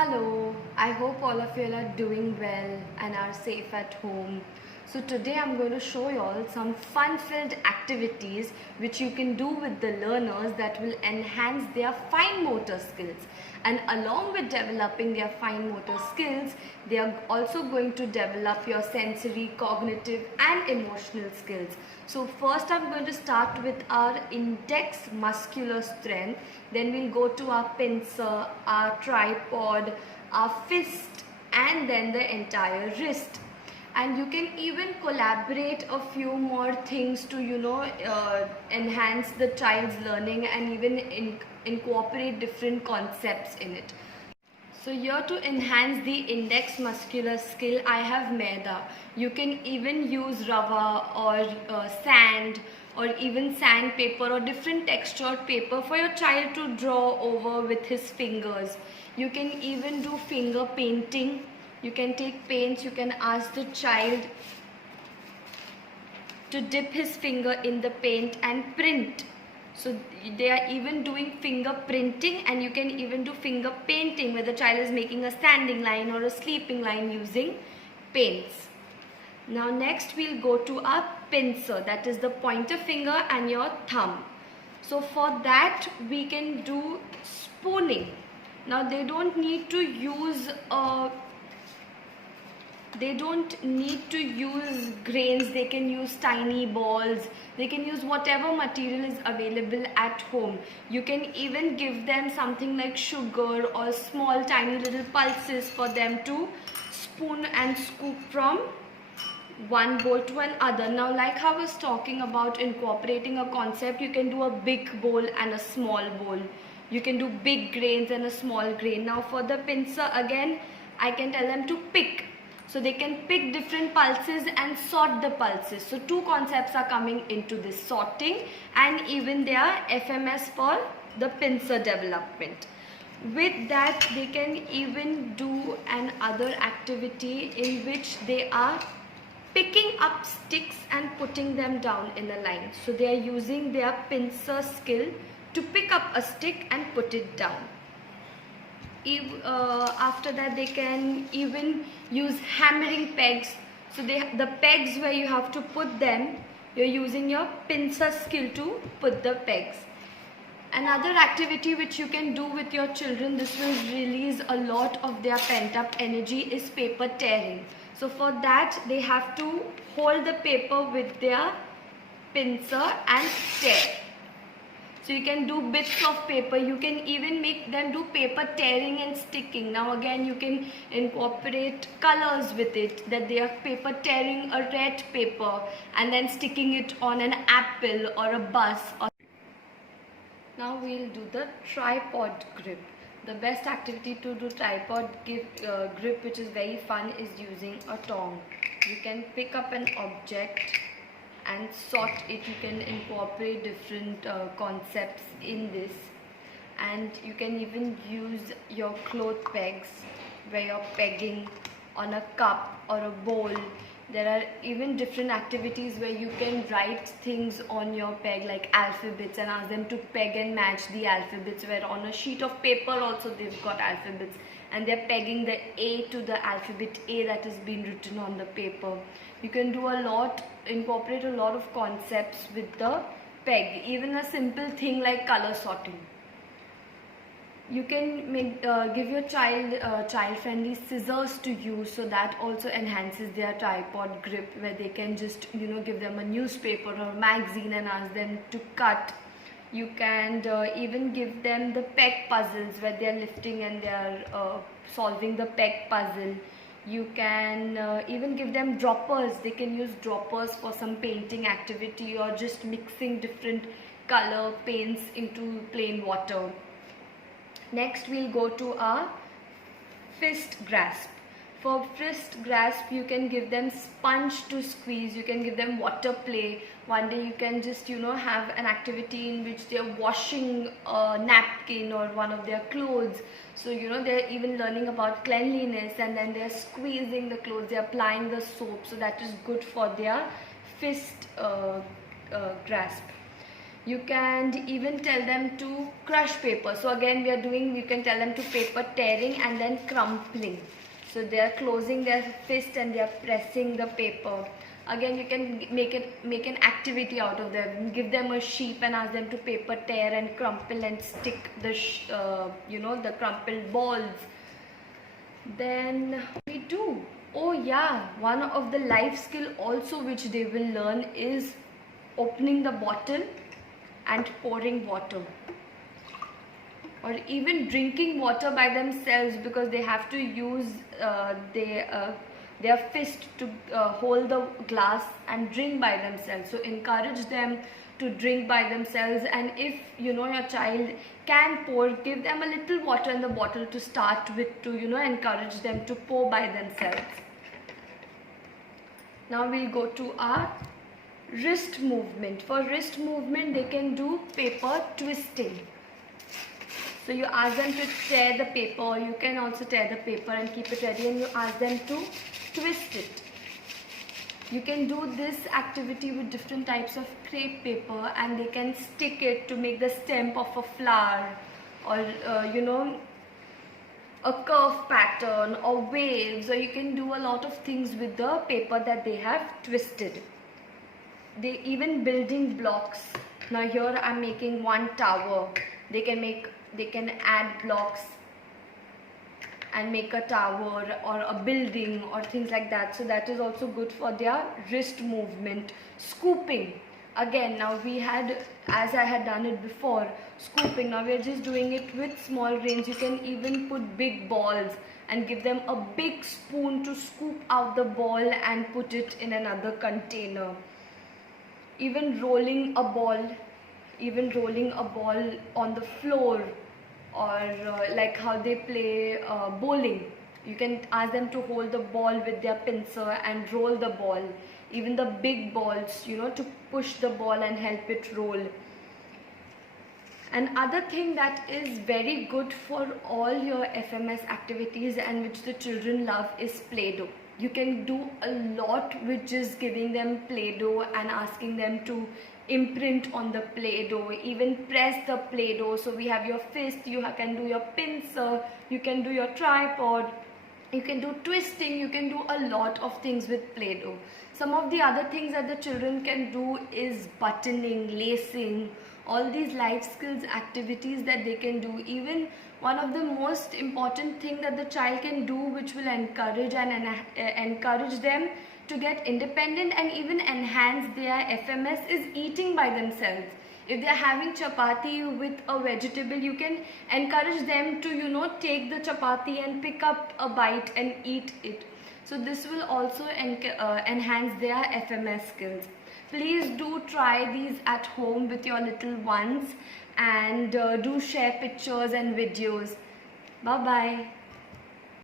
Hello, I hope all of you are doing well and are safe at home. So today I'm going to show you all some fun-filled activities which you can do with the learners that will enhance their fine motor skills. And along with developing their fine motor skills, they are also going to develop your sensory, cognitive and emotional skills. So first I'm going to start with our index muscular strength, then we'll go to our pincer, our tripod, our fist and then the entire wrist. And you can even collaborate a few more things to enhance the child's learning and even incorporate different concepts in it. So here to enhance the index muscular skill, I have maida. You can even use rava or sand or even sandpaper or different textured paper for your child to draw over with his fingers. You can even do finger painting. You can take paints, you can ask the child to dip his finger in the paint and print. So they are even doing finger printing, and you can even do finger painting where the child is making a standing line or a sleeping line using paints. Now next we'll go to our pincer, that is the pointer finger and your thumb. So for that we can do spooning. Now they don't need to use grains, they can use tiny balls, they can use whatever material is available at home. You can even give them something like sugar or small tiny little pulses for them to spoon and scoop from one bowl to another. Now like how I was talking about incorporating a concept, you can do a big bowl and a small bowl. You can do big grains and a small grain. Now for the pincer again, I can tell them to pick. So they can pick different pulses and sort the pulses. So two concepts are coming into this, sorting and even their FMS for the pincer development. With that they can even do another activity in which they are picking up sticks and putting them down in a line. So they are using their pincer skill to pick up a stick and put it down. After that they can even use hammering pegs. So the pegs where you have to put them, you're using your pincer skill to put the pegs. Another activity which you can do with your children, this will release a lot of their pent up energy, is paper tearing. So for that they have to hold the paper with their pincer and tear. So you can do bits of paper, you can even make them do paper tearing and sticking. Now again you can incorporate colors with it, that they are paper tearing a red paper and then sticking it on an apple or a bus. Now we'll do the tripod grip. The best activity to do tripod grip, which is very fun, is using a tong. You can pick up an object and sort it. You can incorporate different concepts in this, and you can even use your cloth pegs where you're pegging on a cup or a bowl. There are even different activities where you can write things on your peg like alphabets and ask them to peg and match the alphabets, where on a sheet of paper also they've got alphabets and they're pegging the A to the alphabet A that has been written on the paper. You can do a lot, incorporate a lot of concepts with the peg, even a simple thing like color sorting. You can give your child child-friendly scissors to use, so that also enhances their tripod grip, where they can just give them a newspaper or a magazine and ask them to cut. You can even give them the peg puzzles where they are lifting and they are solving the peg puzzle. You can even give them droppers. They can use droppers for some painting activity or just mixing different color paints into plain water. Next we'll go to our fist grasp. For fist grasp you can give them sponge to squeeze, you can give them water play. One day you can just have an activity in which they're washing a napkin or one of their clothes. So they're even learning about cleanliness, and then they're squeezing the clothes, they're applying the soap, so that is good for their fist grasp. You can even tell them to crush paper. So again you can tell them to paper tearing and then crumpling. So they are closing their fist and they are pressing the paper. Again you can make an activity out of them. Give them a sheep and ask them to paper tear and crumple and stick the the crumpled balls. Then we do. Oh yeah, one of the life skill also which they will learn is opening the bottle and pouring water, or even drinking water by themselves, because they have to use their fist to hold the glass and drink by themselves. So encourage them to drink by themselves, and if your child can pour, give them a little water in the bottle to start with, to encourage them to pour by themselves. Now we'll go to our wrist movement. For wrist movement, they can do paper twisting. So you ask them to tear the paper. You can also tear the paper and keep it ready, and you ask them to twist it. You can do this activity with different types of crepe paper, and they can stick it to make the stem of a flower, or a curve pattern or waves, or you can do a lot of things with the paper that they have twisted. They even building blocks. Now here I'm making one tower. They can add blocks and make a tower or a building or things like that. So that is also good for their wrist movement. Scooping. Again, now we had, as I had done it before, scooping. Now we are just doing it with small grains. You can even put big balls and give them a big spoon to scoop out the ball and put it in another container. Even rolling a ball on the floor, or like how they play bowling. You can ask them to hold the ball with their pincer and roll the ball. Even the big balls, to push the ball and help it roll. Another thing that is very good for all your FMS activities and which the children love is Play-Doh. You can do a lot with just giving them Play-Doh and asking them to imprint on the Play-Doh, even press the Play-Doh. So we have your fist, you can do your pincer, you can do your tripod, you can do twisting, you can do a lot of things with Play-Doh. Some of the other things that the children can do is buttoning, lacing, all these life skills activities that they can do. Even one of the most important thing that the child can do, which will encourage them to get independent and even enhance their FMS, is eating by themselves. If they are having chapati with a vegetable, you can encourage them to take the chapati and pick up a bite and eat it. So this will also enhance their FMS skills. Please do try these at home with your little ones, and do share pictures and videos. Bye bye.